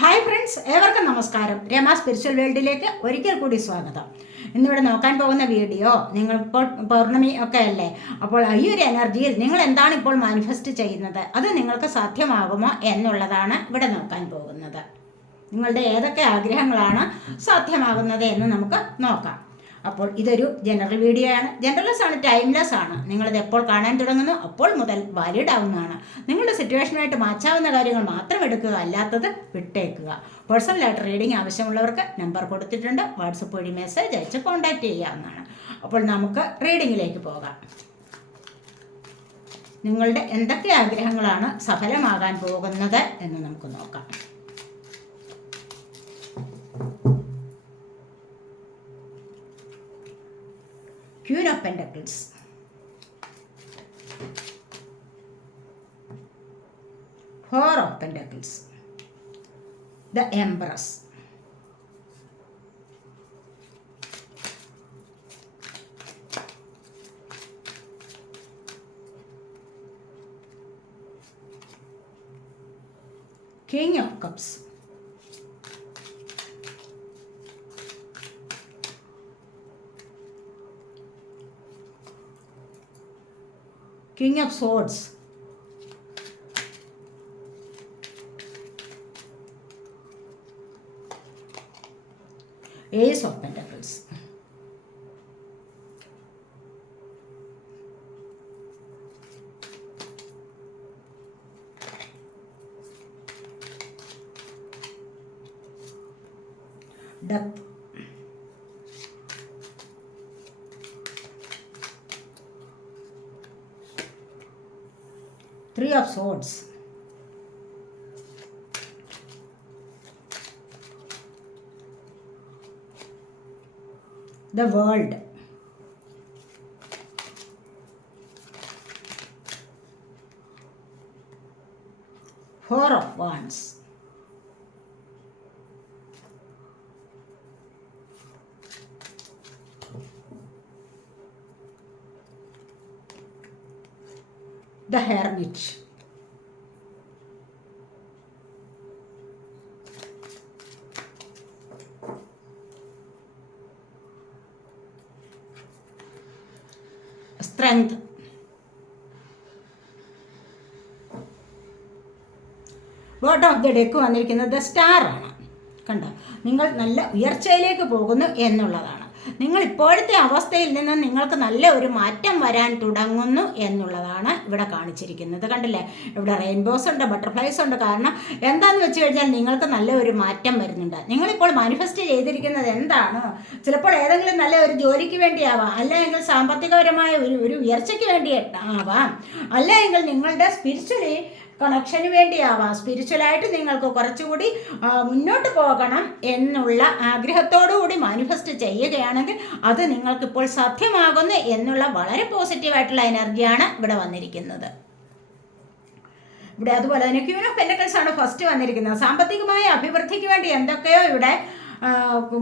Hi friends ഏവർക്കും നമസ്കാരം. Rama spiritual വേൾഡിലേക്ക് ഒരിക്കൽ കൂടി സ്വാഗതം. ഇന്നിവിടെ നോക്കാൻ പോകുന്ന വീഡിയോ നിങ്ങളിപ്പോൾ പൗർണമി ഒക്കെ അല്ലേ? അപ്പോൾ ഈ ഒരു എനർജിയിൽ നിങ്ങൾ എന്താണ് ഇപ്പോൾ മാനിഫെസ്റ്റ് ചെയ്യുന്നത്? അത് നിങ്ങൾക്ക് സാധ്യമാകുമോ എന്നുള്ളതാണ് ഇവിടെ നോക്കാൻ പോകുന്നത്. നിങ്ങളുടെ ഏതൊക്കെ ആഗ്രഹങ്ങളാണ് സാധ്യമാകുന്നത് എന്ന് നമുക്ക് നോക്കാം. അപ്പോൾ ഇതൊരു ജനറൽ വീഡിയോ ആണ്. ജനറൽലെസ് ആണ് ടൈംലെസ് ആണ്. നിങ്ങളിത് എപ്പോൾ കാണാൻ തുടങ്ങുന്നു അപ്പോൾ മുതൽ വാലിഡ് ആവുന്നതാണ്. നിങ്ങളുടെ സിറ്റുവേഷനുമായിട്ട് മാച്ചാവുന്ന കാര്യങ്ങൾ മാത്രം എടുക്കുക അല്ലാത്തത് വിട്ടേക്കുക. പേഴ്സണൽ പേഴ്സണലായിട്ട് റീഡിംഗ് ആവശ്യമുള്ളവർക്ക് നമ്പർ കൊടുത്തിട്ടുണ്ട്. വാട്സപ്പ് വഴി മെസ്സേജ് അയച്ച് കോൺടാക്റ്റ് ചെയ്യാവുന്നതാണ്. അപ്പോൾ നമുക്ക് റീഡിങ്ങിലേക്ക് പോകാം. നിങ്ങളുടെ എന്തൊക്കെ ആഗ്രഹങ്ങളാണ് സഫലമാകാൻ പോകുന്നത് എന്ന് നമുക്ക് നോക്കാം. Queen of Pentacles. Four of Pentacles. The Empress. King of Cups. King of Swords. Ace of Pentacles. The World. Four of Wands. The Hermit. Bottom of the deck വന്നിരിക്കുന്നത് സ്റ്റാർ ആണ്. കണ്ടോ? നിങ്ങൾ നല്ല ഉയർച്ചയിലേക്ക് പോകുന്നു എന്നുള്ളതാണ്. നിങ്ങൾ ഇപ്പോഴത്തെ അവസ്ഥയിൽ നിന്ന് നിങ്ങൾക്ക് നല്ല ഒരു മാറ്റം വരാൻ തുടങ്ങുന്നു എന്നുള്ളതാണ് ഇവിടെ കാണിച്ചിരിക്കുന്നത്. കണ്ടില്ലേ? ഇവിടെ റെയിൻബോസ് ഉണ്ട് ബട്ടർഫ്ലൈസ് ഉണ്ട്. കാരണം എന്താണെന്ന് വെച്ച് കഴിഞ്ഞാൽ നിങ്ങൾക്ക് നല്ല ഒരു മാറ്റം വരുന്നുണ്ട്. നിങ്ങളിപ്പോൾ മാനിഫെസ്റ്റ് ചെയ്തിരിക്കുന്നത് എന്താണ്? ചിലപ്പോൾ ഏതെങ്കിലും നല്ല ഒരു ജോലിക്ക് വേണ്ടിയാവാം. അല്ലെങ്കിൽ സാമ്പത്തികപരമായ ഒരു ഒരു ഉയർച്ചയ്ക്ക് വേണ്ടി ആവാം അല്ലെങ്കിൽ നിങ്ങളുടെ സ്പിരിച്വലി കണക്ഷന് വേണ്ടിയാവാം. സ്പിരിച്വലായിട്ട് നിങ്ങൾക്ക് കുറച്ചുകൂടി മുന്നോട്ട് പോകണം എന്നുള്ള ആഗ്രഹത്തോടു കൂടി മാനിഫെസ്റ്റ് ചെയ്യുകയാണെങ്കിൽ അത് നിങ്ങൾക്കിപ്പോൾ സാധ്യമാകുന്നു എന്നുള്ള വളരെ പോസിറ്റീവായിട്ടുള്ള എനർജിയാണ് ഇവിടെ വന്നിരിക്കുന്നത്. ഇവിടെ അതുപോലെ തന്നെ ക്യൂൻ ഓഫ് ആണ് ഫസ്റ്റ് വന്നിരിക്കുന്നത്. സാമ്പത്തികമായ അഭിവൃദ്ധിക്ക് വേണ്ടി എന്തൊക്കെയോ ഇവിടെ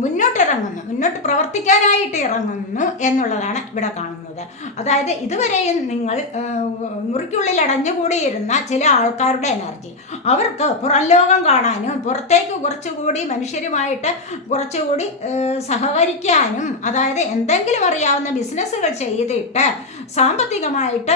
മുന്നോട്ടിറങ്ങുന്നു. മുന്നോട്ട് പ്രവർത്തിക്കാനായിട്ട് ഇറങ്ങുന്നു എന്നുള്ളതാണ് ഇവിടെ കാണുന്നത്. അതായത് ഇതുവരെയും നിങ്ങൾ മുറിക്കുള്ളിൽ അടഞ്ഞുകൂടിയിരുന്ന ചില ആൾക്കാരുടെ എനർജി. അവർക്ക് പുറം ലോകം കാണാനും പുറത്തേക്ക് കുറച്ചുകൂടി മനുഷ്യരുമായിട്ട് കുറച്ചുകൂടി സഹകരിക്കാനും അതായത് എന്തെങ്കിലും അറിയാവുന്ന ബിസിനസ്സുകൾ ചെയ്തിട്ട് സാമ്പത്തികമായിട്ട്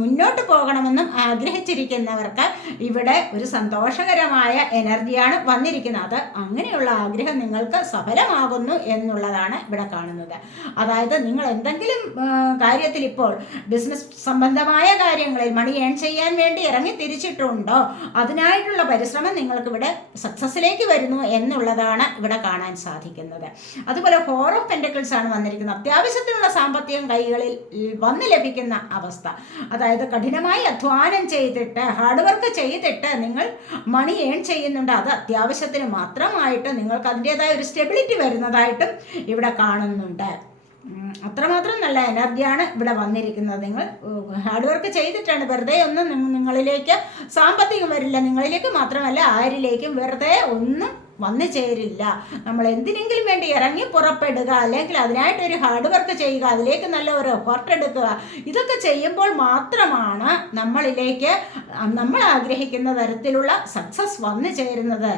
മുന്നോട്ട് പോകണമെന്നും ആഗ്രഹിച്ചിരിക്കുന്നവർക്ക് ഇവിടെ ഒരു സന്തോഷകരമായ എനർജിയാണ് വന്നിരിക്കുന്നത്. അങ്ങനെയുള്ള ആഗ്രഹം നിങ്ങൾക്ക് സഫലമാകുന്നു എന്നുള്ളതാണ് ഇവിടെ കാണുന്നത്. അതായത് നിങ്ങൾ എന്തെങ്കിലും കാര്യത്തിൽ ഇപ്പോൾ ബിസിനസ് സംബന്ധമായ കാര്യങ്ങളിൽ മണി ഏൺ ചെയ്യാൻ വേണ്ടി ഇറങ്ങി തിരിച്ചിട്ടുണ്ടോ? അതിനായിട്ടുള്ള പരിശ്രമം നിങ്ങൾക്ക് ഇവിടെ സക്സസ്സിലേക്ക് വരുന്നു എന്നുള്ളതാണ് ഇവിടെ കാണാൻ സാധിക്കുന്നത്. അതുപോലെ ഫോർ ഓഫ് പെന്റക്കിൾസ് ആണ് വന്നിരിക്കുന്നത്. അത്യാവശ്യത്തിനുള്ള സാമ്പത്തികം കൈകളിൽ വന്നു ലഭിക്കുന്ന അവസ്ഥ. അതായത് കഠിനമായി അധ്വാനം ചെയ്തിട്ട് ഹാർഡ് വർക്ക് ചെയ്തിട്ട് നിങ്ങൾ മണി ഏൺ ചെയ്യുന്നുണ്ട്. അത് അത്യാവശ്യത്തിന് മാത്രമായിട്ട് നിങ്ങൾക്ക് അതിന്റെ അതിന്റെതായ ഒരു സ്റ്റെബിലിറ്റി വരുന്നതായിട്ടും ഇവിടെ കാണുന്നുണ്ട്. അത്രമാത്രം നല്ല എനർജിയാണ് ഇവിടെ വന്നിരിക്കുന്നത്. നിങ്ങൾ ഹാർഡ് വർക്ക് ചെയ്തിട്ടാണ് വെറുതെ ഒന്നും നിങ്ങളിലേക്ക് സാമ്പത്തികം വരില്ല. നിങ്ങളിലേക്ക് മാത്രമല്ല ആരിലേക്കും വെറുതെ ഒന്നും വന്നു ചേരില്ല. നമ്മൾ എന്തിനെങ്കിലും വേണ്ടി ഇറങ്ങി പുറപ്പെടുക അല്ലെങ്കിൽ അതിനായിട്ടൊരു ഹാർഡ് വർക്ക് ചെയ്യുക അതിലേക്ക് നല്ല ഒരു എഫർട്ട് എടുക്കുക ഇതൊക്കെ ചെയ്യുമ്പോൾ മാത്രമാണ് നമ്മളിലേക്ക് നമ്മൾ ആഗ്രഹിക്കുന്ന തരത്തിലുള്ള സക്സസ് വന്നു ചേരുന്നത്.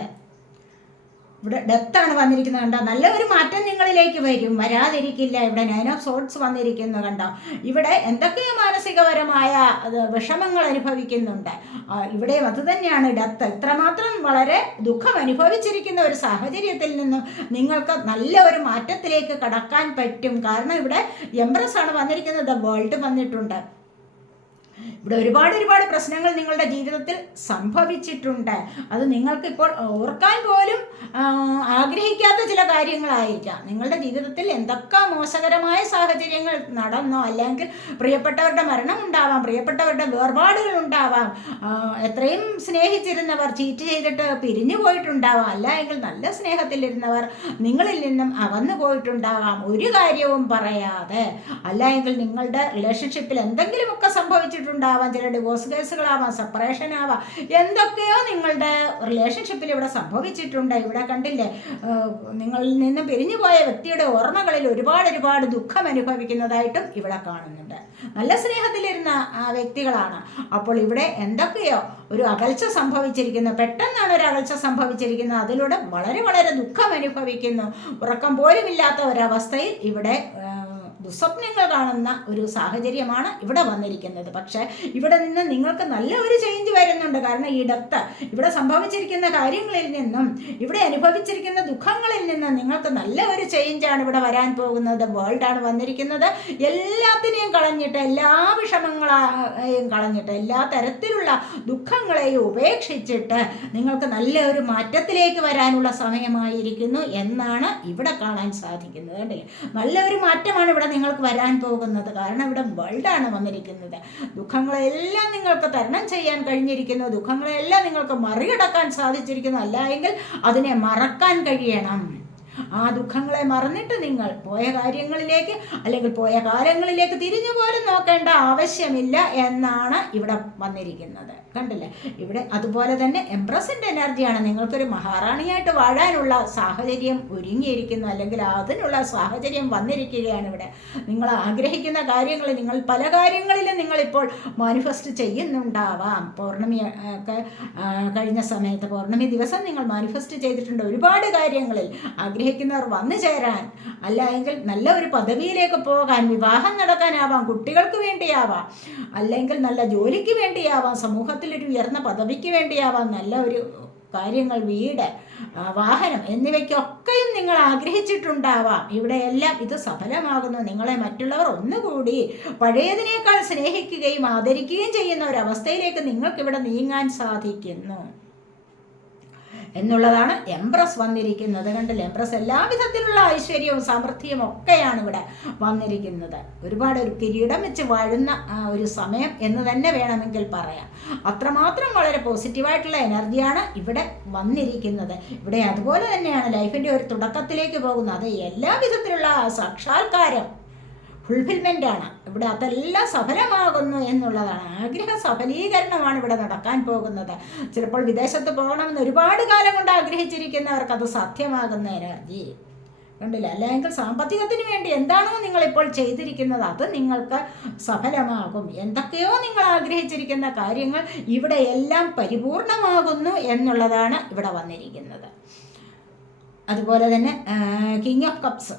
ഇവിടെ ഡെത്താണ് വന്നിരിക്കുന്നത് കണ്ടോ? നല്ല ഒരു മാറ്റം നിങ്ങളിലേക്ക് വരും. വരാതിരിക്കില്ല. ഇവിടെ നയൻ ഓഫ് സോട്ട്സ് വന്നിരിക്കുന്നു കണ്ടോ? ഇവിടെ എന്തൊക്കെയോ മാനസികപരമായ വിഷമങ്ങൾ അനുഭവിക്കുന്നുണ്ട്? ഇവിടെ അത് തന്നെയാണ് ഡെത്ത് ഇത്രമാത്രം വളരെ ദുഃഖം അനുഭവിച്ചിരിക്കുന്ന ഒരു സാഹചര്യത്തിൽ നിന്ന് നിങ്ങൾക്ക് നല്ല ഒരു മാറ്റത്തിലേക്ക് കടക്കാൻ പറ്റും. കാരണം ഇവിടെ എംബ്രസ് ആണ് വന്നിരിക്കുന്നത്. വേൾഡ് വന്നിട്ടുണ്ട്. ഇവിടെ ഒരുപാട് ഒരുപാട് പ്രശ്നങ്ങൾ നിങ്ങളുടെ ജീവിതത്തിൽ സംഭവിച്ചിട്ടുണ്ട്. അത് നിങ്ങൾക്ക് ഇപ്പോൾ ഓർക്കാൻ പോലും ആഗ്രഹിക്കാത്ത ചില കാര്യങ്ങളായിരിക്കാം. നിങ്ങളുടെ ജീവിതത്തിൽ എന്തൊക്കെ മോശകരമായ സാഹചര്യങ്ങൾ നടന്നോ അല്ലെങ്കിൽ പ്രിയപ്പെട്ടവരുടെ മരണം ഉണ്ടാവാം പ്രിയപ്പെട്ടവരുടെ വേർപാടുകൾ ഉണ്ടാവാം എത്രയും സ്നേഹിച്ചിരുന്നവർ ചീറ്റ് ചെയ്തിട്ട് പിരിഞ്ഞു പോയിട്ടുണ്ടാവാം അല്ല എങ്കിൽ നല്ല സ്നേഹത്തിലിരുന്നവർ നിങ്ങളിൽ നിന്നും അകന്നു പോയിട്ടുണ്ടാകാം ഒരു കാര്യവും പറയാതെ അല്ലെങ്കിൽ നിങ്ങളുടെ റിലേഷൻഷിപ്പിൽ എന്തെങ്കിലുമൊക്കെ സംഭവിച്ചിട്ടുണ്ടാവാം ചില ഡിവോഴ്സ് കേസുകളാവാം സെപ്പറേഷൻ ആവാം. എന്തൊക്കെയോ നിങ്ങളുടെ റിലേഷൻഷിപ്പിൽ ഇവിടെ സംഭവിച്ചിട്ടുണ്ട്. ഇവിടെ കണ്ടില്ലേ? നിങ്ങളിൽ നിന്ന് പിരിഞ്ഞു പോയ വ്യക്തിയുടെ ഓർമ്മകളിൽ ഒരുപാട് ഒരുപാട് ദുഃഖം അനുഭവിക്കുന്നതായിട്ടും ഇവിടെ കാണുന്നുണ്ട്. നല്ല സ്നേഹത്തിലിരുന്ന ആ വ്യക്തികളാണ്. അപ്പോൾ ഇവിടെ എന്തൊക്കെയോ ഒരു അകൽച്ച സംഭവിച്ചിരിക്കുന്നു. പെട്ടെന്നാണ് ഒരു അകൽച്ച സംഭവിച്ചിരിക്കുന്നത് അതിലൂടെ വളരെ വളരെ ദുഃഖം അനുഭവിക്കുന്നു. ഉറക്കം പോലുമില്ലാത്ത ഒരവസ്ഥയിൽ ഇവിടെ ദുസ്വപ്നങ്ങൾ കാണുന്ന ഒരു സാഹചര്യമാണ് ഇവിടെ വന്നിരിക്കുന്നത്. പക്ഷേ ഇവിടെ നിന്ന് നിങ്ങൾക്ക് നല്ല ഒരു ചേഞ്ച് വരുന്നുണ്ട്. കാരണം ഈ ഡെത്ത് ഇവിടെ സംഭവിച്ചിരിക്കുന്ന കാര്യങ്ങളിൽ നിന്നും ഇവിടെ അനുഭവിച്ചിരിക്കുന്ന ദുഃഖങ്ങളിൽ നിന്നും നിങ്ങൾക്ക് നല്ല ഒരു ചേഞ്ചാണ് ഇവിടെ വരാൻ പോകുന്നത്. വേൾഡാണ് വന്നിരിക്കുന്നത്. എല്ലാത്തിനെയും കളഞ്ഞിട്ട് എല്ലാ വിഷമങ്ങളെയും കളഞ്ഞിട്ട് എല്ലാ തരത്തിലുള്ള ദുഃഖങ്ങളെയും ഉപേക്ഷിച്ചിട്ട് നിങ്ങൾക്ക് നല്ല ഒരു മാറ്റത്തിലേക്ക് വരാനുള്ള സമയമായിരിക്കുന്നു എന്നാണ് ഇവിടെ കാണാൻ സാധിക്കുന്നത്. കണ്ടില്ലേ? നല്ലൊരു മാറ്റമാണ് ഇവിടെ നിങ്ങൾക്ക് വരാൻ പോകുന്നത് കാരണം ഇവിടെ വേൾഡാണ് വന്നിരിക്കുന്നത്. ദുഃഖങ്ങളെല്ലാം നിങ്ങൾക്ക് തരണം ചെയ്യാൻ കഴിഞ്ഞിരിക്കുന്നു. ദുഃഖങ്ങളെല്ലാം നിങ്ങൾക്ക് മറികടക്കാൻ സാധിച്ചിരിക്കുന്നു. അല്ല എങ്കിൽ അതിനെ മറക്കാൻ കഴിയണം. ആ ദുഃഖങ്ങളെ മറന്നിട്ട് നിങ്ങൾ പോയ കാര്യങ്ങളിലേക്ക് അല്ലെങ്കിൽ പോയ കാലങ്ങളിലേക്ക് തിരിഞ്ഞു പോലും നോക്കേണ്ട ആവശ്യമില്ല എന്നാണ് ഇവിടെ വന്നിരിക്കുന്നത്. കണ്ടില്ലേ? ഇവിടെ അതുപോലെ തന്നെ എംപ്രസിന്റെ എനർജിയാണ്. നിങ്ങൾക്കൊരു മഹാറാണിയായിട്ട് വാഴാനുള്ള സാഹചര്യം ഒരുങ്ങിയിരിക്കുന്നു. അല്ലെങ്കിൽ അതിനുള്ള സാഹചര്യം വന്നിരിക്കുകയാണ് ഇവിടെ. നിങ്ങൾ ആഗ്രഹിക്കുന്ന കാര്യങ്ങൾ നിങ്ങൾ പല കാര്യങ്ങളിലും നിങ്ങളിപ്പോൾ മാനിഫെസ്റ്റ് ചെയ്യുന്നുണ്ടാവാം. പൗർണമി ഒക്കെ കഴിഞ്ഞ സമയത്ത് പൗർണമി ദിവസം നിങ്ങൾ മാനിഫെസ്റ്റ് ചെയ്തിട്ടുണ്ട് ഒരുപാട് കാര്യങ്ങളിൽ. ആഗ്രഹിക്കുന്നവർ വന്നു ചേരാൻ. അല്ല എങ്കിൽ നല്ല ഒരു പദവിയിലേക്ക് പോകാൻ വിവാഹം നടക്കാനാവാം കുട്ടികൾക്ക് വേണ്ടിയാവാം. അല്ലെങ്കിൽ നല്ല ജോലിക്ക് വേണ്ടിയാവാം സമൂഹത്തിലൊരു ഉയർന്ന പദവിക്ക് വേണ്ടിയാവാം നല്ല ഒരു കാര്യങ്ങൾ വീട് വാഹനം എന്നിവയ്ക്കൊക്കെയും നിങ്ങൾ ആഗ്രഹിച്ചിട്ടുണ്ടാവാം. ഇവിടെയെല്ലാം ഇത് സഫലമാകുന്നു. നിങ്ങളെ മറ്റുള്ളവർ ഒന്നുകൂടി പഴയതിനേക്കാൾ സ്നേഹിക്കുകയും ആദരിക്കുകയും ചെയ്യുന്ന ഒരവസ്ഥയിലേക്ക് നിങ്ങൾക്കിവിടെ നീങ്ങാൻ സാധിക്കുന്നു. എന്നുള്ളതാണ് എംപ്രസ് വന്നിരിക്കുന്നത്. കണ്ടില്ല? എംപ്രസ് എല്ലാവിധത്തിലുള്ള ഐശ്വര്യവും സമൃദ്ധിയും ഒക്കെയാണ് ഇവിടെ വന്നിരിക്കുന്നത്. ഒരുപാട് ഒരു കിരീടം വെച്ച് വാഴുന്ന ഒരു സമയം എന്ന് തന്നെ വേണമെങ്കിൽ പറയാം. അത്രമാത്രം വളരെ പോസിറ്റീവായിട്ടുള്ള എനർജിയാണ് ഇവിടെ വന്നിരിക്കുന്നത്. ഇവിടെ അതുപോലെ തന്നെയാണ് ലൈഫിന്റെ ഒരു തുടക്കത്തിലേക്ക് പോകുന്നത്. അത് എല്ലാവിധത്തിലുള്ള സാക്ഷാത്കാരം ഫുൾഫിൽമെന്റ് ആണ്. ഇവിടെ അതെല്ലാം സഫലമാകുന്നു എന്നുള്ളതാണ്. ആഗ്രഹ സഫലീകരണമാണ് ഇവിടെ നടക്കാൻ പോകുന്നത്. ചിലപ്പോൾ വിദേശത്ത് പോകണമെന്ന് ഒരുപാട് കാലം കൊണ്ട് ആഗ്രഹിച്ചിരിക്കുന്നവർക്ക് അത് സാധ്യമാകുന്ന എനർജി കണ്ടില്ല? അല്ലെങ്കിൽ സാമ്പത്തികത്തിന് വേണ്ടി എന്താണോ നിങ്ങളിപ്പോൾ ചെയ്തിരിക്കുന്നത് അത് നിങ്ങൾക്ക് സഫലമാകും. എന്തൊക്കെയോ നിങ്ങൾ ആഗ്രഹിച്ചിരിക്കുന്ന കാര്യങ്ങൾ ഇവിടെ എല്ലാം പരിപൂർണമാകുന്നു എന്നുള്ളതാണ് ഇവിടെ വന്നിരിക്കുന്നത്. അതുപോലെ തന്നെ കിങ് ഓഫ് കപ്സ്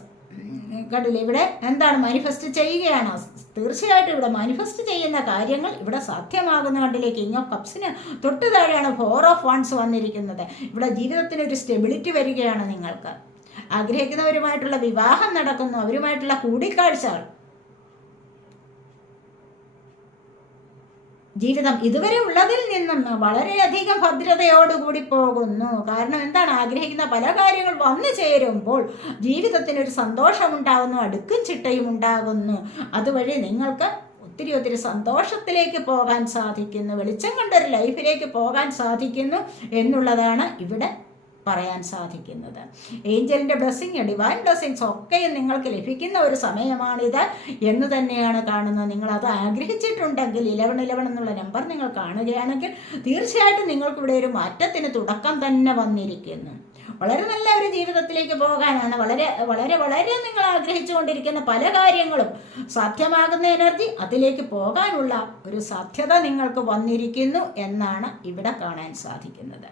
കണ്ടില്ലേ? ഇവിടെ എന്താണ് മാനിഫെസ്റ്റ് ചെയ്യുകയാണ്? തീർച്ചയായിട്ടും ഇവിടെ മാനിഫെസ്റ്റ് ചെയ്യുന്ന കാര്യങ്ങൾ ഇവിടെ സാധ്യമാകുന്ന കണ്ടില്ലേ കിങ് ഓഫ് കപ്സിന് തൊട്ട് താഴെയാണ് ഫോർ ഓഫ് വൺസ് വന്നിരിക്കുന്നത്. ഇവിടെ ജീവിതത്തിന് ഒരു സ്റ്റെബിലിറ്റി വരികയാണ് നിങ്ങൾക്ക്. ആഗ്രഹിക്കുന്നവരുമായിട്ടുള്ള വിവാഹം നടക്കുന്നു. അവരുമായിട്ടുള്ള കൂടിക്കാഴ്ചകൾ. ജീവിതം ഇതുവരെ ഉള്ളതിൽ നിന്നും വളരെയധികം ഭദ്രതയോടുകൂടി പോകുന്നു. കാരണം എന്താണ്? ആഗ്രഹിക്കുന്ന പല കാര്യങ്ങൾ വന്നു ചേരുമ്പോൾ ജീവിതത്തിനൊരു സന്തോഷമുണ്ടാകുന്നു അടുക്കും ചിട്ടയും ഉണ്ടാകുന്നു. അതുവഴി നിങ്ങൾക്ക് ഒത്തിരി ഒത്തിരി സന്തോഷത്തിലേക്ക് പോകാൻ സാധിക്കുന്നു വെളിച്ചം കൊണ്ടൊരു ലൈഫിലേക്ക് പോകാൻ സാധിക്കുന്നു എന്നുള്ളതാണ് ഇവിടെ പറയാൻ സാധിക്കുന്നത്. ഏഞ്ചലിന്റെ ബ്ലെസ്സിങ് ഡിവൈൻ ബ്ലെസ്സിങ്സ് ഒക്കെയും നിങ്ങൾക്ക് ലഭിക്കുന്ന ഒരു സമയമാണിത് എന്ന് തന്നെയാണ് കാണുന്നത്. നിങ്ങൾ അത് ആഗ്രഹിച്ചിട്ടുണ്ടെങ്കിൽ ഇലവൺ ഇലവൺ എന്നുള്ള നമ്പർ നിങ്ങൾ കാണുകയാണെങ്കിൽ തീർച്ചയായിട്ടും നിങ്ങൾക്കിവിടെ ഒരു മാറ്റത്തിന് തുടക്കം തന്നെ വന്നിരിക്കുന്നു. വളരെ നല്ല ഒരു ജീവിതത്തിലേക്ക് പോകാനാണ്. വളരെ വളരെ വളരെ നിങ്ങൾ ആഗ്രഹിച്ചുകൊണ്ടിരിക്കുന്ന പല കാര്യങ്ങളും സാധ്യമാകുന്ന എനർജി അതിലേക്ക് പോകാനുള്ള ഒരു സാധ്യത നിങ്ങൾക്ക് വന്നിരിക്കുന്നു എന്നാണ് ഇവിടെ കാണാൻ സാധിക്കുന്നത്.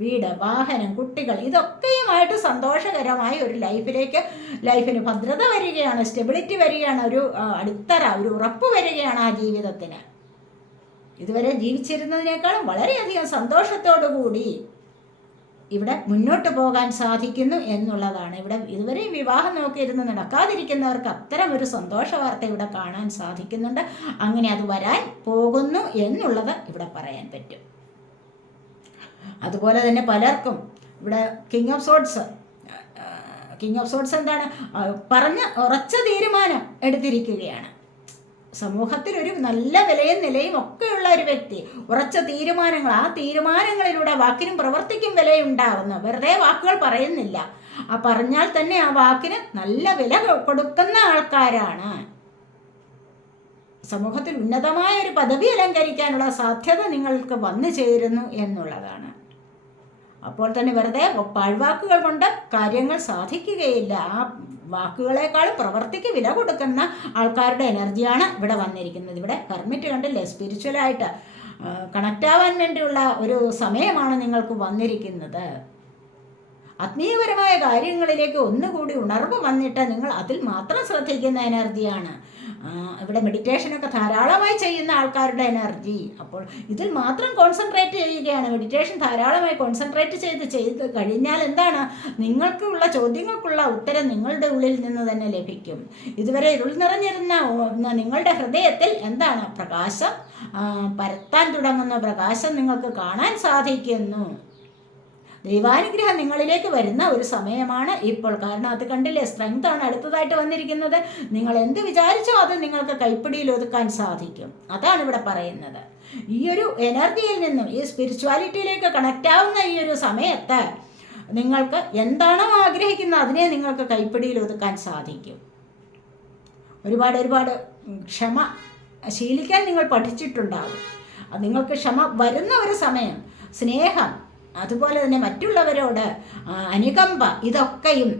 വീട് വാഹനം കുട്ടികൾ ഇതൊക്കെയുമായിട്ട് സന്തോഷകരമായ ഒരു ലൈഫിലേക്ക് ലൈഫിന് ഭദ്രത വരികയാണ് സ്റ്റെബിലിറ്റി വരികയാണ് ഒരു അടിത്തറ ഒരു ഉറപ്പ് വരികയാണ് ആ ജീവിതത്തിന്. ഇതുവരെ ജീവിച്ചിരുന്നതിനേക്കാളും വളരെയധികം സന്തോഷത്തോടു കൂടി ഇവിടെ മുന്നോട്ട് പോകാൻ സാധിക്കുന്നു എന്നുള്ളതാണ്. ഇവിടെ ഇതുവരെ വിവാഹം നോക്കിയിരുന്ന് നടക്കാതിരിക്കുന്നവർക്ക് അത്തരം ഒരു സന്തോഷ വാർത്ത ഇവിടെ കാണാൻ സാധിക്കുന്നുണ്ട്. അങ്ങനെ അത് വരാൻ പോകുന്നു എന്നുള്ളത് ഇവിടെ പറയാൻ പറ്റും. അതുപോലെ തന്നെ പലർക്കും ഇവിടെ king of swords king of swords എന്താണ്? പറഞ്ഞ ഉറച്ച തീരുമാനം എടുത്തിരിക്കുകയാണ്. സമൂഹത്തിൽ ഒരു നല്ല വിലയും നിലയും ഒക്കെയുള്ള ഒരു വ്യക്തി ഉറച്ച തീരുമാനങ്ങൾ ആ തീരുമാനങ്ങളിലൂടെ വാക്കിനും പ്രവർത്തിക്കും വിലയുണ്ടാവുന്നു. വെറുതെ വാക്കുകൾ പറയുന്നില്ല. ആ പറഞ്ഞാൽ തന്നെ ആ വാക്കിന് നല്ല വില കൊടുക്കുന്ന ആൾക്കാരാണ്. സമൂഹത്തിൽ ഉന്നതമായ ഒരു പദവി അലങ്കരിക്കാനുള്ള സാധ്യത നിങ്ങൾക്ക് വന്നു ചേരുന്നു എന്നുള്ളതാണ്. അപ്പോൾ തന്നെ വെറുതെ പാഴ്വാക്കുകൾ കൊണ്ട് കാര്യങ്ങൾ സാധിക്കുകയില്ല. ആ വാക്കുകളെക്കാളും പ്രവർത്തിക്ക് വില കൊടുക്കുന്ന ആൾക്കാരുടെ എനർജിയാണ് ഇവിടെ വന്നിരിക്കുന്നത്. ഇവിടെ ഹെർമിറ്റ് കണ്ടില്ലേ? സ്പിരിച്വലായിട്ട് കണക്റ്റ് ആവാൻ വേണ്ടിയുള്ള ഒരു സമയമാണ് നിങ്ങൾക്ക് വന്നിരിക്കുന്നത്. ആത്മീയപരമായ കാര്യങ്ങളിലേക്ക് ഒന്നുകൂടി ഉണർവ് വന്നിട്ട് നിങ്ങൾ അതിൽ മാത്രം ശ്രദ്ധിക്കുന്ന എനർജിയാണ്. ഇവിടെ മെഡിറ്റേഷനൊക്കെ ധാരാളമായി ചെയ്യുന്ന ആൾക്കാരുടെ എനർജി അപ്പോൾ ഇതിൽ മാത്രം കോൺസെൻട്രേറ്റ് ചെയ്യുകയാണ്. മെഡിറ്റേഷൻ ധാരാളമായി കോൺസെൻട്രേറ്റ് ചെയ്ത് ചെയ്ത് കഴിഞ്ഞാൽ എന്താണ്? നിങ്ങൾക്കുള്ള ചോദ്യങ്ങൾക്കുള്ള ഉത്തരം നിങ്ങളുടെ ഉള്ളിൽ നിന്ന് തന്നെ ലഭിക്കും. ഇതുവരെ ഇരുൾ നിറഞ്ഞിരുന്ന നിങ്ങളുടെ ഹൃദയത്തിൽ എന്താണ്? പ്രകാശം പരത്താൻ തുടങ്ങുന്ന പ്രകാശം നിങ്ങൾക്ക് കാണാൻ സാധിക്കുന്നു. ദൈവാനുഗ്രഹം നിങ്ങളിലേക്ക് വരുന്ന ഒരു സമയമാണ് ഇപ്പോൾ. കാരണം അത് കണ്ടില്ലേ സ്ട്രെങ്ത് ആണ് അടുത്തതായിട്ട് വന്നിരിക്കുന്നത്. നിങ്ങൾ എന്ത് വിചാരിച്ചോ അത് നിങ്ങൾക്ക് കൈപ്പിടിയിൽ ഒതുക്കാൻ സാധിക്കും. അതാണ് ഇവിടെ പറയുന്നത്. ഈ ഒരു എനർജിയിൽ നിന്നും ഈ സ്പിരിച്വാലിറ്റിയിലേക്ക് കണക്റ്റ് ആവുന്ന ഈ ഒരു സമയത്ത് നിങ്ങൾക്ക് എന്താണോ ആഗ്രഹിക്കുന്നത് അതിനെ നിങ്ങൾക്ക് കൈപ്പിടിയിൽ ഒതുക്കാൻ സാധിക്കും. ഒരുപാട് ഒരുപാട് ക്ഷമ ശീലിക്കാൻ നിങ്ങൾ പഠിച്ചിട്ടുണ്ടാകും നിങ്ങൾക്ക് ക്ഷമ വരുന്ന ഒരു സമയം സ്നേഹം അതുപോലെ തന്നെ മറ്റുള്ളവരോട് അനുകമ്പ ഇതൊക്കെയും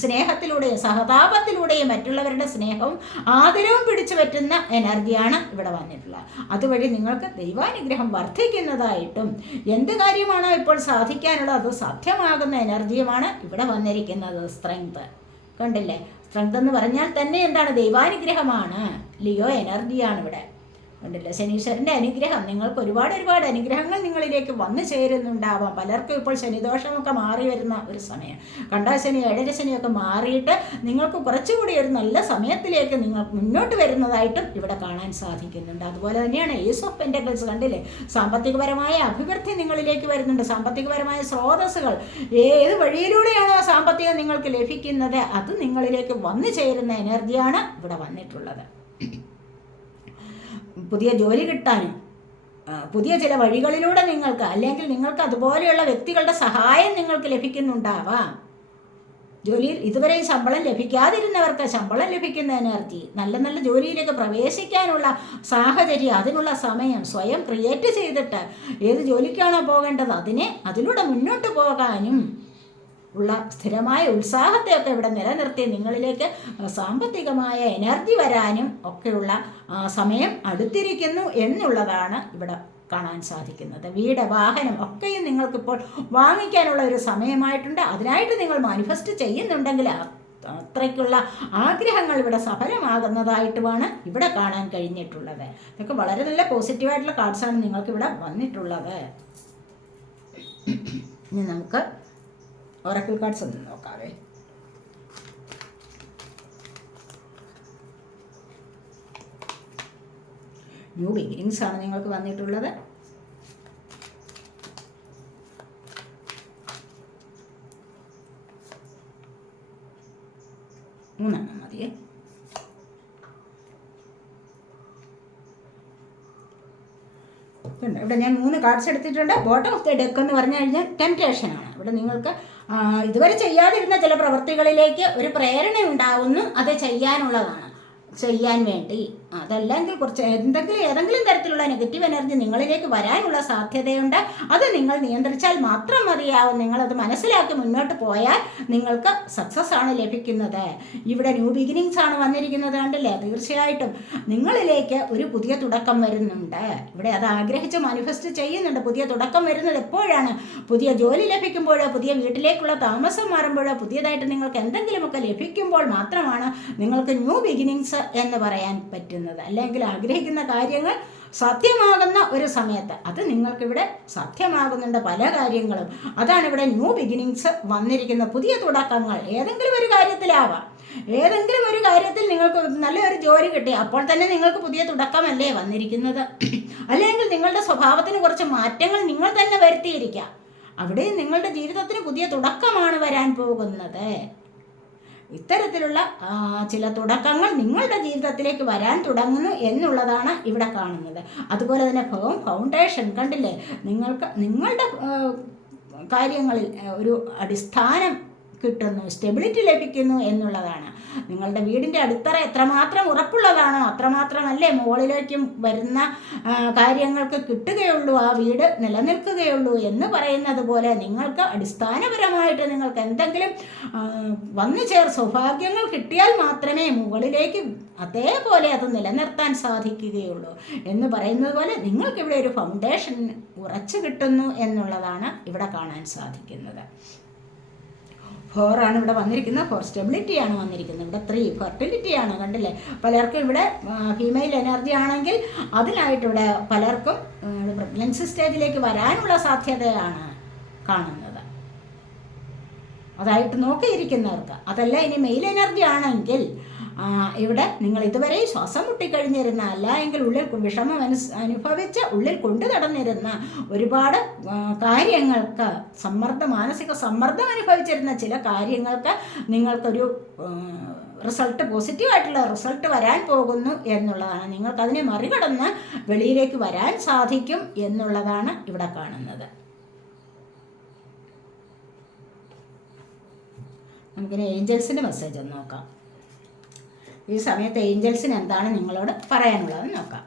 സ്നേഹത്തിലൂടെയും സഹതാപത്തിലൂടെയും മറ്റുള്ളവരുടെ സ്നേഹവും ആദരവും പിടിച്ചു പറ്റുന്ന എനർജിയാണ് ഇവിടെ വന്നിട്ടുള്ളത്. അതുവഴി നിങ്ങൾക്ക് ദൈവാനുഗ്രഹം വർദ്ധിക്കുന്നതായിട്ടും എന്ത് കാര്യമാണോ ഇപ്പോൾ സാധിക്കാനുള്ളത് അത് സാധ്യമാകുന്ന എനർജിയുമാണ് ഇവിടെ വന്നിരിക്കുന്നത് സ്ട്രെങ്ത് കണ്ടില്ലേ? സ്ട്രെങ്ത് എന്ന് പറഞ്ഞാൽ തന്നെ എന്താണ്? ദൈവാനുഗ്രഹമാണ്. ലിയോ എനർജിയാണ് ഇവിടെ. കണ്ടില്ലേ ശനീശ്വരന്റെ അനുഗ്രഹം. നിങ്ങൾക്ക് ഒരുപാട് ഒരുപാട് അനുഗ്രഹങ്ങൾ നിങ്ങളിലേക്ക് വന്നു ചേരുന്നുണ്ടാവാം. പലർക്കും ഇപ്പോൾ ശനിദോഷമൊക്കെ മാറി വരുന്ന ഒരു സമയം. കണ്ടാ ശനി ഏഴര ശനിയൊക്കെ മാറിയിട്ട് നിങ്ങൾക്ക് കുറച്ചുകൂടി ഒരു നല്ല സമയത്തിലേക്ക് നിങ്ങൾ മുന്നോട്ട് വരുന്നതായിട്ടും ഇവിടെ കാണാൻ സാധിക്കുന്നുണ്ട്. അതുപോലെ തന്നെയാണ് ഏസ് ഓഫ് പെന്റക്കിൾസ് കണ്ടില്ലേ? സാമ്പത്തികപരമായ അഭിവൃദ്ധി നിങ്ങളിലേക്ക് വരുന്നുണ്ട്. സാമ്പത്തികപരമായ സ്രോതസ്സുകൾ ഏത് വഴിയിലൂടെയാണോ ആ സാമ്പത്തികം നിങ്ങൾക്ക് ലഭിക്കുന്നത്? അത് നിങ്ങളിലേക്ക് വന്നു ചേരുന്ന എനർജിയാണ് ഇവിടെ വന്നിട്ടുള്ളത്. പുതിയ ജോലി കിട്ടാനും പുതിയ ചില വഴികളിലൂടെ നിങ്ങൾക്ക് അല്ലെങ്കിൽ നിങ്ങൾക്ക് അതുപോലെയുള്ള വ്യക്തികളുടെ സഹായം നിങ്ങൾക്ക് ലഭിക്കുന്നുണ്ടാവാം. ജോലിയിൽ ഇതുവരെ ശമ്പളം ലഭിക്കാതിരുന്നവർക്ക് ശമ്പളം ലഭിക്കുന്നതിനർത്ഥി നല്ല നല്ല ജോലിയിലേക്ക് പ്രവേശിക്കാനുള്ള സാഹചര്യം അതിനുള്ള സമയം സ്വയം ക്രിയേറ്റ് ചെയ്തിട്ട് ഏത് ജോലിക്കാണോ പോകേണ്ടത് അതിനെ അതിലൂടെ മുന്നോട്ട് പോകാനും ഉള്ള സ്ഥിരമായ ഉത്സാഹത്തെയൊക്കെ ഇവിടെ നിലനിർത്തി നിങ്ങളിലേക്ക് സാമ്പത്തികമായ എനർജി വരാനും ഒക്കെയുള്ള സമയം അടുത്തിരിക്കുന്നു എന്നുള്ളതാണ് ഇവിടെ കാണാൻ സാധിക്കുന്നത്. വീട് വാഹനം ഒക്കെയും നിങ്ങൾക്കിപ്പോൾ വാങ്ങിക്കാനുള്ള ഒരു സമയമായിട്ടുണ്ട്. അതിനായിട്ട് നിങ്ങൾ മാനിഫെസ്റ്റ് ചെയ്യുന്നുണ്ടെങ്കിൽ അത്രയ്ക്കുള്ള ആഗ്രഹങ്ങൾ ഇവിടെ സഫലമാകുന്നതായിട്ടുമാണ് ഇവിടെ കാണാൻ കഴിഞ്ഞിട്ടുള്ളത്. ഇതൊക്കെ വളരെ നല്ല പോസിറ്റീവായിട്ടുള്ള കാർഡ്സാണ് നിങ്ങൾക്ക് ഇവിടെ വന്നിട്ടുള്ളത്. ഇനി നമുക്ക് ഒറക്കിൾ കാർഡ്സ് ഒന്ന് നോക്കാവേ. ന്യൂ ബിഗിനിങ്സ് ആണ് നിങ്ങൾക്ക് വന്നിട്ടുള്ളത്. മൂന്നെണ്ണം മതിയേ. ഇവിടെ ഞാൻ മൂന്ന് കാർഡ്സ് എടുത്തിട്ടുണ്ട്. ബോട്ടം ഓഫ് ദ ഡെക്ക് എന്ന് പറഞ്ഞു കഴിഞ്ഞാൽ ടെംപ്റ്റേഷൻ ആണ്. ഇവിടെ നിങ്ങൾക്ക് ഇതുവരെ ചെയ്യാതിരുന്ന ചില പ്രവൃത്തികളിലേക്ക് ഒരു പ്രേരണ ഉണ്ടാവുന്നു അത് ചെയ്യാനുള്ളതാണ്. ചെയ്യാൻ വേണ്ടി. അതല്ലെങ്കിൽ കുറച്ച് എന്തെങ്കിലും ഏതെങ്കിലും തരത്തിലുള്ള നെഗറ്റീവ് എനർജി നിങ്ങളിലേക്ക് വരാനുള്ള സാധ്യതയുണ്ട്. അത് നിങ്ങൾ നിയന്ത്രിച്ചാൽ മാത്രം മതിയാവും. നിങ്ങളത് മനസ്സിലാക്കി മുന്നോട്ട് പോയാൽ നിങ്ങൾക്ക് സക്സസ് ആണ് ലഭിക്കുന്നത്. ഇവിടെ ന്യൂ ബിഗിനിങ്സ് ആണ് വന്നിരിക്കുന്നത് കണ്ടല്ലേ? തീർച്ചയായിട്ടും നിങ്ങളിലേക്ക് ഒരു പുതിയ തുടക്കം വരുന്നുണ്ട്. ഇവിടെ അത് ആഗ്രഹിച്ച് മാനിഫെസ്റ്റ് ചെയ്യുന്നുണ്ട്. പുതിയ തുടക്കം വരുന്നത് എപ്പോഴാണ്? പുതിയ ജോലി ലഭിക്കുമ്പോഴോ പുതിയ വീട്ടിലേക്കുള്ള താമസം മാറുമ്പോഴോ പുതിയതായിട്ട് നിങ്ങൾക്ക് എന്തെങ്കിലുമൊക്കെ ലഭിക്കുമ്പോൾ മാത്രമാണ് നിങ്ങൾക്ക് ന്യൂ ബിഗിനിങ്സ് എന്ന് പറയാൻ പറ്റുന്നത് അല്ലെങ്കിൽ ആഗ്രഹിക്കുന്ന കാര്യങ്ങൾ സത്യമാകുന്ന ഒരു സമയത്ത് അത് നിങ്ങൾക്കിവിടെ സത്യമാകുന്നുണ്ട് പല കാര്യങ്ങളും. അതാണ് ഇവിടെ ന്യൂ ബിഗിനിങ്സ് വന്നിരിക്കുന്ന പുതിയ തുടക്കങ്ങൾ. ഏതെങ്കിലും ഒരു കാര്യത്തിലാവാം. ഏതെങ്കിലും ഒരു കാര്യത്തിൽ നിങ്ങൾക്ക് നല്ലൊരു ജോലി കിട്ടി അപ്പോൾ തന്നെ നിങ്ങൾക്ക് പുതിയ തുടക്കമല്ലേ വന്നിരിക്കുന്നത്. അല്ലെങ്കിൽ നിങ്ങളുടെ സ്വഭാവത്തിന് കുറച്ച് മാറ്റങ്ങൾ നിങ്ങൾ തന്നെ വരുത്തിയിരിക്കാം. അവിടെ നിങ്ങളുടെ ജീവിതത്തിന് പുതിയ തുടക്കമാണ് വരാൻ പോകുന്നത്. ഇത്തരത്തിലുള്ള ചില തുടക്കങ്ങൾ നിങ്ങളുടെ ജീവിതത്തിലേക്ക് വരാൻ തുടങ്ങുന്നു എന്നുള്ളതാണ് ഇവിടെ കാണുന്നത്. അതുപോലെ തന്നെ ഹോം ഫൗണ്ടേഷൻ കണ്ടില്ലേ? നിങ്ങൾക്ക് നിങ്ങളുടെ കാര്യങ്ങളിൽ ഒരു അടിസ്ഥാനം കിട്ടുന്നു സ്റ്റെബിലിറ്റി ലഭിക്കുന്നു എന്നുള്ളതാണ്. നിങ്ങളുടെ വീടിന്റെ അടിത്തറ എത്രമാത്രം ഉറപ്പുള്ളതാണോ അത്രമാത്രമല്ലേ മുകളിലേക്കും വരുന്ന കാര്യങ്ങൾക്ക് കിട്ടുകയുള്ളൂ ആ വീട് നിലനിൽക്കുകയുള്ളൂ എന്ന് പറയുന്നത് പോലെ നിങ്ങൾക്ക് അടിസ്ഥാനപരമായിട്ട് നിങ്ങൾക്ക് എന്തെങ്കിലും വന്നു ചേർ സൗഭാഗ്യങ്ങൾ കിട്ടിയാൽ മാത്രമേ മുകളിലേക്ക് അതേപോലെ അത് നിലനിർത്താൻ സാധിക്കുകയുള്ളൂ എന്ന് പറയുന്നത് പോലെ നിങ്ങൾക്കിവിടെ ഒരു ഫൗണ്ടേഷൻ ഉറച്ചു കിട്ടുന്നു എന്നുള്ളതാണ് ഇവിടെ കാണാൻ സാധിക്കുന്നത്. ഫോർ ആണ് ഇവിടെ വന്നിരിക്കുന്നത്. ഫോർ സ്റ്റെബിലിറ്റി ആണ് വന്നിരിക്കുന്നത്. ഇവിടെ ത്രീ ഫെർട്ടിലിറ്റി ആണ് കണ്ടില്ലേ? പലർക്കും ഇവിടെ ഫീമെയിൽ എനർജി ആണെങ്കിൽ അതിനായിട്ട് ഇവിടെ പലർക്കും പ്രഗ്നൻസി സ്റ്റേജിലേക്ക് വരാനുള്ള സാധ്യതയാണ് കാണുന്നത്. അതായിട്ട് നോക്കിയിരിക്കുന്നവർക്ക്. അതല്ല ഇനി മെയിൽ എനർജി ആണെങ്കിൽ ഇവിടെ നിങ്ങൾ ഇതുവരെ ശ്വാസം മുട്ടിക്കഴിഞ്ഞിരുന്ന അല്ല എങ്കിൽ ഉള്ളിൽ വിഷമം അനുസ് അനുഭവിച്ച് ഉള്ളിൽ കൊണ്ടു നടന്നിരുന്ന ഒരുപാട് കാര്യങ്ങൾക്ക് സമ്മർദ്ദം മാനസിക സമ്മർദ്ദം അനുഭവിച്ചിരുന്ന ചില കാര്യങ്ങൾക്ക് നിങ്ങൾക്കൊരു റിസൾട്ട് പോസിറ്റീവായിട്ടുള്ള റിസൾട്ട് വരാൻ പോകുന്നു എന്നുള്ളതാണ്. നിങ്ങൾക്ക് അതിനെ മറികടന്ന് വെളിയിലേക്ക് വരാൻ സാധിക്കും എന്നുള്ളതാണ് ഇവിടെ കാണുന്നത്. നമുക്കിനി ഏഞ്ചൽസിന്റെ മെസ്സേജ് ഒന്ന് നോക്കാം. ഈ സമയത്ത് ഏഞ്ചൽസിന് എന്താണ് നിങ്ങളോട് പറയാനുള്ളത് നോക്കാം.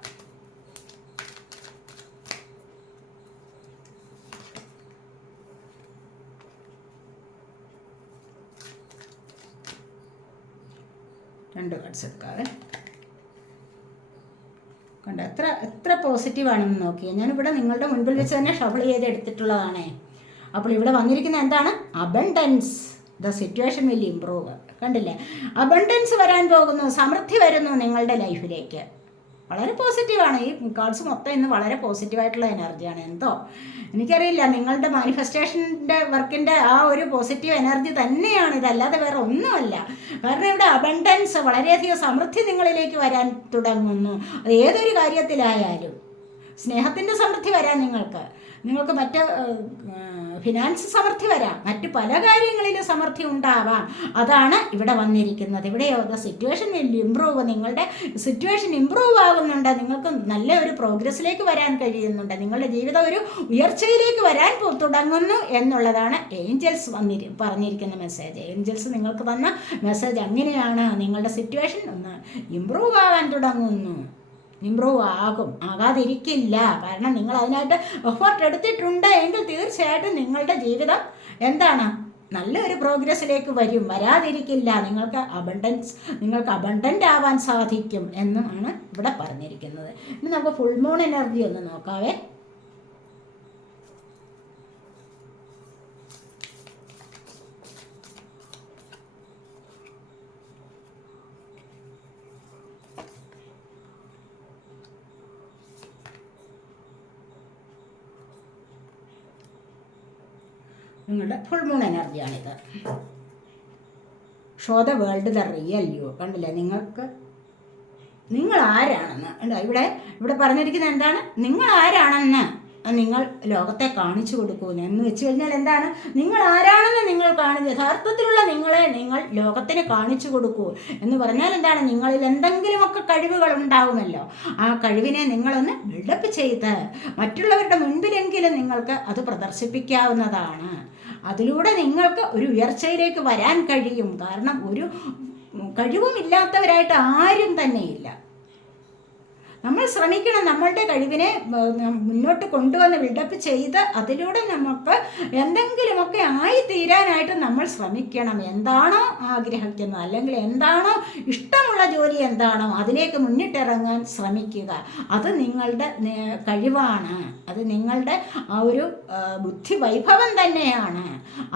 രണ്ട് കാർഡ്സ് എടുക്കാതെ കണ്ട എത്ര എത്ര പോസിറ്റീവാണെന്ന് നോക്കിയാൽ ഞാനിവിടെ നിങ്ങളുടെ മുൻപിൽ വെച്ച് തന്നെ ഷഫിൾ ചെയ്ത് എടുത്തിട്ടുള്ളതാണേ അപ്പോൾ ഇവിടെ വന്നിരിക്കുന്ന എന്താണ്? Abundance the situation will improve കണ്ടില്ലേ? അബണ്ടൻസ് വരാൻ പോകുന്നു സമൃദ്ധി വരുന്നു നിങ്ങളുടെ ലൈഫിലേക്ക് വളരെ പോസിറ്റീവാണ് ഈ കാർഡ്സ് മൊത്തം ഇന്ന് വളരെ പോസിറ്റീവായിട്ടുള്ള എനർജിയാണ് എന്തോ? എനിക്കറിയില്ല നിങ്ങളുടെ മാനിഫെസ്റ്റേഷന്റെ വർക്കിന്റെ ആ ഒരു പോസിറ്റീവ് എനർജി തന്നെയാണ്. ഇതല്ലാതെ വേറെ ഒന്നുമല്ല. കാരണം ഇവിടെ അബണ്ടൻസ് വളരെയധികം സമൃദ്ധി നിങ്ങളിലേക്ക് വരാൻ തുടങ്ങുന്നു. അത് ഏതൊരു കാര്യത്തിലായാലും. സ്നേഹത്തിന്റെ സമൃദ്ധി വരാൻ നിങ്ങൾക്ക്. നിങ്ങൾക്ക് മറ്റ് ഫിനാൻസ് സമൃദ്ധി വരാം. മറ്റ് പല കാര്യങ്ങളിലും സമൃദ്ധി ഉണ്ടാവാം. അതാണ് ഇവിടെ വന്നിരിക്കുന്നത്. ഇവിടെ സിറ്റുവേഷൻ ഇമ്പ്രൂവ് നിങ്ങളുടെ സിറ്റുവേഷൻ ഇമ്പ്രൂവ് ആകുന്നുണ്ട്. നിങ്ങൾക്ക് നല്ല ഒരു പ്രോഗ്രസ്സിലേക്ക് വരാൻ കഴിയുന്നുണ്ട്. നിങ്ങളുടെ ജീവിതം ഒരു ഉയർച്ചയിലേക്ക് വരാൻ തുടങ്ങുന്നു എന്നുള്ളതാണ് ഏഞ്ചൽസ് വന്നിരി പറഞ്ഞിരിക്കുന്ന മെസ്സേജ് ഏഞ്ചൽസ് നിങ്ങൾക്ക് തന്ന മെസ്സേജ് അങ്ങനെയാണ്. നിങ്ങളുടെ സിറ്റുവേഷൻ ഒന്ന് ഇമ്പ്രൂവ് ആവാൻ തുടങ്ങുന്നു. ഇമ്പ്രൂവ് ആകും. ആകാതിരിക്കില്ല. കാരണം നിങ്ങൾ അതിനായിട്ട് എഫേർട്ട് എടുത്തിട്ടുണ്ട് എങ്കിൽ തീർച്ചയായിട്ടും നിങ്ങളുടെ ജീവിതം എന്താണ്? നല്ലൊരു പ്രോഗ്രസ്സിലേക്ക് വരും. വരാതിരിക്കില്ല. നിങ്ങൾക്ക് അബണ്ടൻസ് നിങ്ങൾക്ക് അബണ്ടന്റ് ആവാൻ സാധിക്കും എന്നുമാണ് ഇവിടെ പറഞ്ഞിരിക്കുന്നത്. ഇനി നമുക്ക് ഫുൾ മൂൺ എനർജി ഒന്ന് നോക്കാവേ. നിങ്ങളുടെ full moon എനർജിയാണിത് show the world the real you കണ്ടില്ലേ? നിങ്ങൾക്ക് നിങ്ങൾ ആരാണെന്ന്? ഇവിടെ ഇവിടെ പറഞ്ഞിരിക്കുന്നത് എന്താണ്? നിങ്ങൾ ആരാണെന്ന്? നിങ്ങൾ ലോകത്തെ കാണിച്ചു കൊടുക്കുന്നു എന്ന് വെച്ച് കഴിഞ്ഞാൽ എന്താണ്? നിങ്ങൾ ആരാണെന്ന് നിങ്ങൾ കാണുന്നത് യഥാർത്ഥത്തിലുള്ള നിങ്ങളെ നിങ്ങൾ ലോകത്തിന് കാണിച്ചു കൊടുക്കൂ എന്ന് പറഞ്ഞാൽ എന്താണ്? നിങ്ങളിൽ എന്തെങ്കിലുമൊക്കെ കഴിവുകൾ ഉണ്ടാവുമല്ലോ. ആ കഴിവിനെ നിങ്ങളൊന്ന് ബിൽഡപ്പ് ചെയ്ത് മറ്റുള്ളവരുടെ മുൻപിലെങ്കിലും നിങ്ങൾക്ക് അത് പ്രദർശിപ്പിക്കാവുന്നതാണ്. അതിലൂടെ നിങ്ങൾക്ക് ഒരു ഉയർച്ചയിലേക്ക് വരാൻ കഴിയും. കാരണം ഒരു കഴിവുമില്ലാത്തവരായിട്ട് ആരും തന്നെയില്ല. നമ്മൾ ശ്രമിക്കണം നമ്മളുടെ കഴിവിനെ മുന്നോട്ട് കൊണ്ടുവന്ന് ബിൽഡപ്പ് ചെയ്ത് അതിലൂടെ നമുക്ക് എന്തെങ്കിലുമൊക്കെ ആയിത്തീരാനായിട്ട് നമ്മൾ ശ്രമിക്കണം. എന്താണോ ആഗ്രഹിക്കുന്നത് അല്ലെങ്കിൽ എന്താണോ ഇഷ്ടമുള്ള ജോലി എന്താണോ അതിലേക്ക് മുന്നിട്ടിറങ്ങാൻ ശ്രമിക്കുക. അത് നിങ്ങളുടെ കഴിവാണ്. അത് നിങ്ങളുടെ ആ ഒരു ബുദ്ധി വൈഭവം തന്നെയാണ്.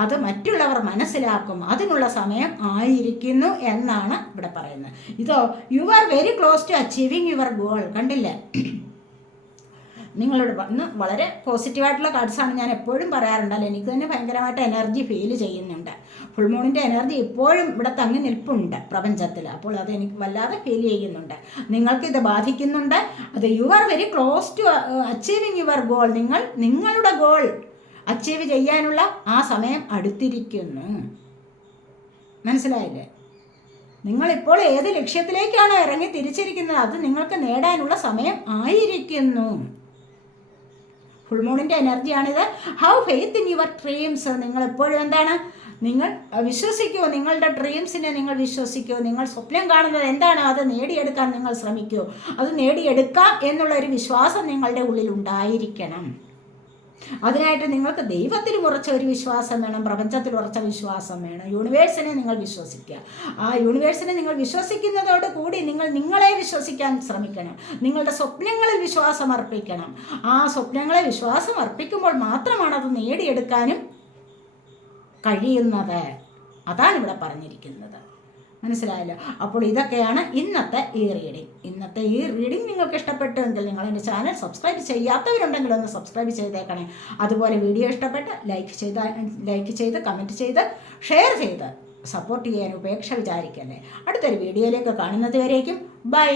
അത് മറ്റുള്ളവർ മനസ്സിലാക്കും. അതിനുള്ള സമയം ആയിരിക്കുന്നു എന്നാണ് ഇവിടെ പറയുന്നത്. ഇതോ you are very close to achieving your goal കണ്ടില്ലേ. നിങ്ങളോട് വന്ന് വളരെ പോസിറ്റീവായിട്ടുള്ള കാർഡ്സാണ് ഞാൻ എപ്പോഴും പറയാറുണ്ടല്ലോ എനിക്ക് തന്നെ ഭയങ്കരമായിട്ട് എനർജി ഫീൽ ചെയ്യുന്നുണ്ട്. ഫുൾ മൂണിന്റെ എനർജി ഇപ്പോഴും ഇവിടെ തങ്ങി നിൽപ്പുണ്ട് പ്രപഞ്ചത്തിൽ. അപ്പോൾ അത് എനിക്ക് വല്ലാതെ ഫീൽ ചെയ്യുന്നുണ്ട്. നിങ്ങൾക്ക് ഇത് ബാധിക്കുന്നുണ്ട്. അത് you are very close to achieving your goal നിങ്ങൾ നിങ്ങളുടെ ഗോൾ അച്ചീവ് ചെയ്യാനുള്ള ആ സമയം അടുത്തിരിക്കുന്നു. മനസ്സിലായില്ലേ? നിങ്ങളിപ്പോൾ ഏത് ലക്ഷ്യത്തിലേക്കാണ് ഇറങ്ങി തിരിച്ചിരിക്കുന്നത്? അത് നിങ്ങൾക്ക് നേടാനുള്ള സമയം ആയിരിക്കുന്നു. ഫുൾ മൂണിന്റെ എനർജിയാണിത് have faith in your dreams നിങ്ങൾ എപ്പോഴും എന്താണ്? നിങ്ങൾ വിശ്വസിക്കുമോ നിങ്ങളുടെ ഡ്രീംസിനെ നിങ്ങൾ വിശ്വസിക്കുമോ നിങ്ങൾ സ്വപ്നം കാണുന്നത് എന്താണ്? അത് നേടിയെടുക്കാൻ നിങ്ങൾ ശ്രമിക്കുമോ അത് നേടിയെടുക്കാം എന്നുള്ള ഒരു വിശ്വാസം നിങ്ങളുടെ ഉള്ളിൽ ഉണ്ടായിരിക്കണം. അതിനായിട്ട് നിങ്ങൾക്ക് ദൈവത്തിൽ ഉറച്ച ഒരു വിശ്വാസം വേണം പ്രപഞ്ചത്തിൽ ഉറച്ച വിശ്വാസം വേണം യൂണിവേഴ്സിനെ നിങ്ങൾ വിശ്വസിക്കുക. ആ യൂണിവേഴ്സിനെ നിങ്ങൾ വിശ്വസിക്കുന്നതോട് കൂടി നിങ്ങൾ നിങ്ങളെ വിശ്വസിക്കാൻ ശ്രമിക്കണം. നിങ്ങളുടെ സ്വപ്നങ്ങളിൽ വിശ്വാസം അർപ്പിക്കണം. ആ സ്വപ്നങ്ങളെ വിശ്വാസം അർപ്പിക്കുമ്പോൾ മാത്രമാണ് അത് നേടിയെടുക്കാനും കഴിയുന്നത്. അതാണ് ഇവിടെ പറഞ്ഞിരിക്കുന്നത്. മനസ്സിലായല്ലോ? അപ്പോൾ ഇതൊക്കെയാണ് ഇന്നത്തെ ഈ റീഡിംഗ് ഇന്നത്തെ ഈ റീഡിംഗ് നിങ്ങൾക്ക് ഇഷ്ടപ്പെട്ടുവെങ്കിൽ നിങ്ങൾ എന്റെ ചാനൽ സബ്സ്ക്രൈബ് ചെയ്യാത്തവരുണ്ടെങ്കിൽ ഒന്ന് സബ്സ്ക്രൈബ് ചെയ്തേക്കണേ. അതുപോലെ വീഡിയോ ഇഷ്ടപ്പെട്ട് ലൈക്ക് ചെയ്ത ലൈക്ക് ചെയ്ത് കമന്റ് ചെയ്ത് ഷെയർ ചെയ്ത് സപ്പോർട്ട് ചെയ്യാൻ ഉപേക്ഷ വിചാരിക്കല്ലേ? അടുത്തൊരു വീഡിയോയിലേക്ക് കാണുന്നത് വരേക്കും. ബൈ